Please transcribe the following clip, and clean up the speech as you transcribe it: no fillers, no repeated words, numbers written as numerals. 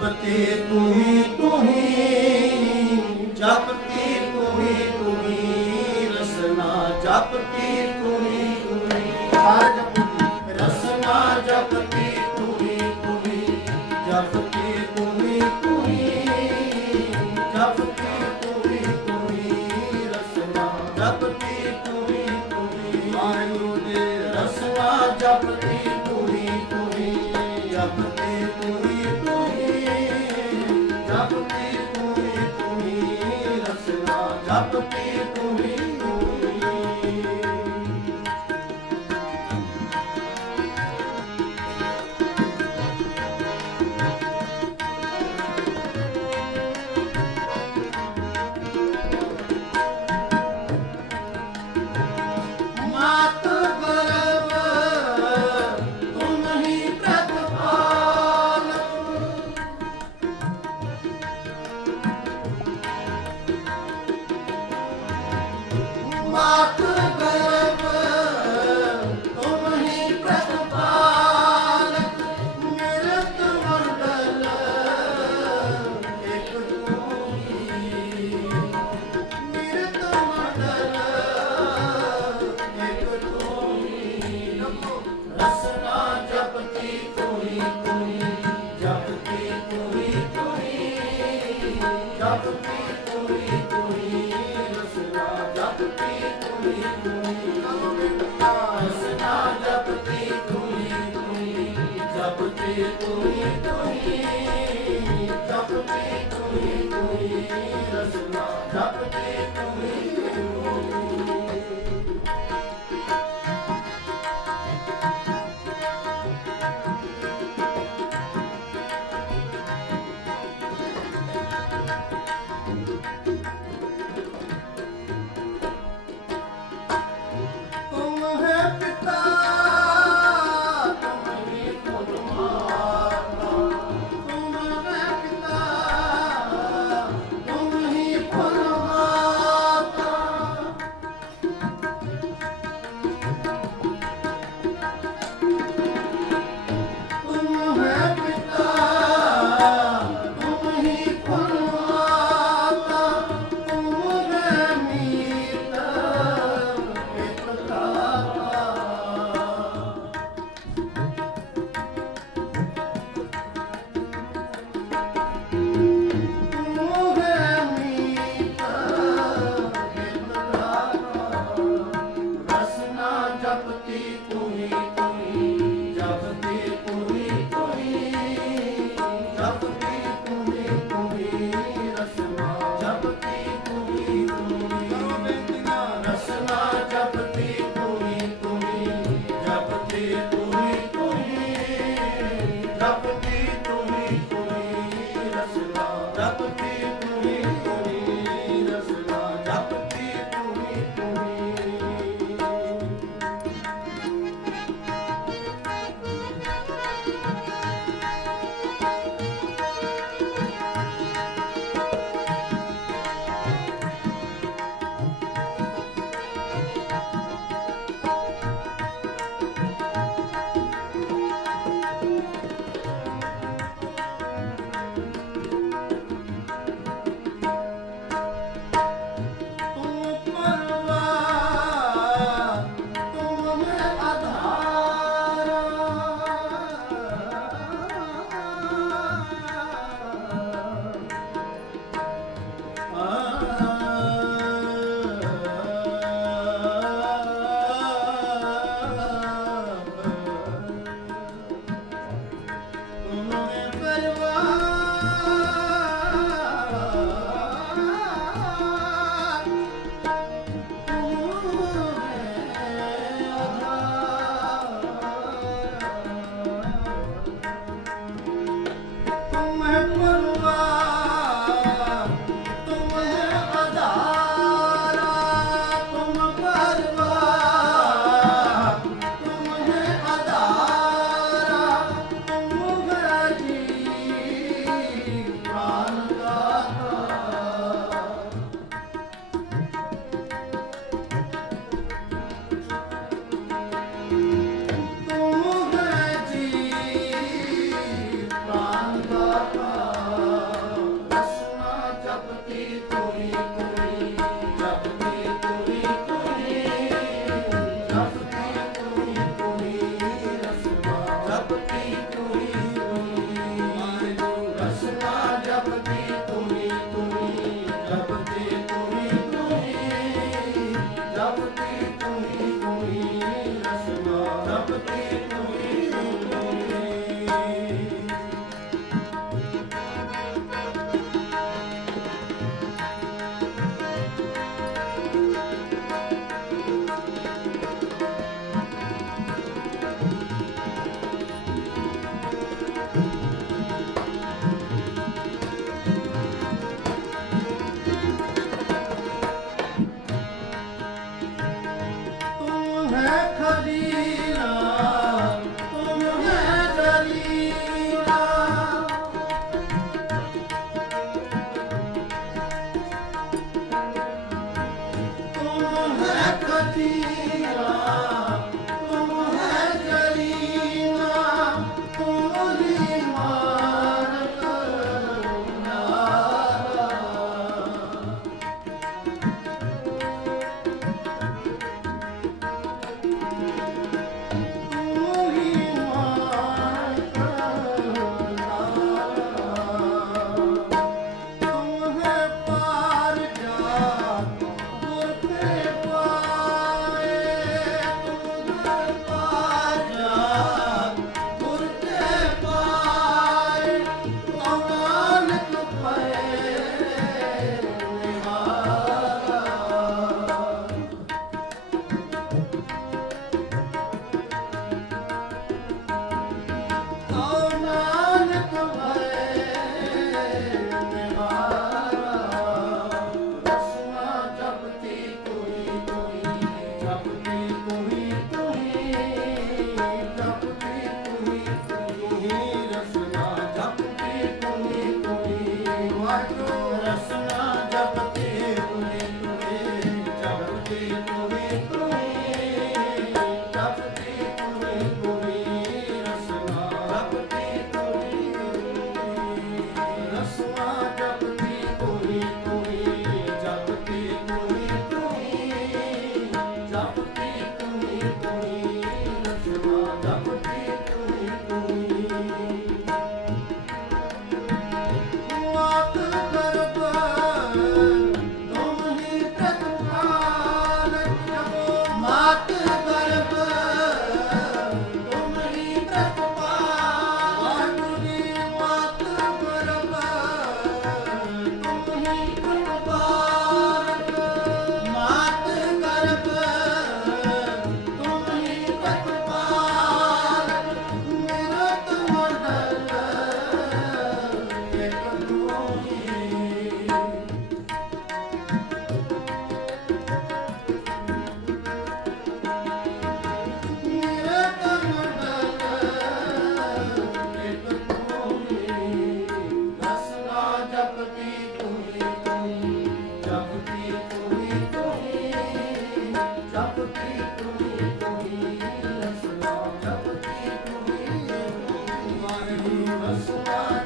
जपती तू ही जपती तू ही रसना जपती तू ही रसना जपती तू ही जपती तू ही जपती तू ही रसना जपती तू ही वाहिगुरु जी रसना जपती तू ही जपती तू ही जपती तू ही रसना जपती तू ही मात गर्भ तुम ही प्रतिपालक मात गर्भ तुम ही प्रतिपालक निरत मंडल एक तू ही निरत मंडल एक तू ही रसना जपती तू ही जपती तू ही जपती तू ही रसना जपती तू ही रसना जपती तू ही जपती तू ही जपती तू ही रसना जपती तू ही तुम है पिता तुम ही परमात्मा तुम है पिता तुम ही परमात्मा तुम है पिता तुम ही परमात्मा तुम है मीत एक दाता रसना जपती तू ही जपती तू ही जपती तू ही रसना जपती तू ही रसना जपती तू ही जपती तू ही जपती तू ही रसना जपती तू ही रसना जपती तू ही तुम परवाह तुम में आधारा तुम में परवाह तुम है परवाह तुम है अदारा तुम परवाह तुम है अदारा तुम है जी प्राण दाता तुम है जी प्राण दाता ਸਮਾਏ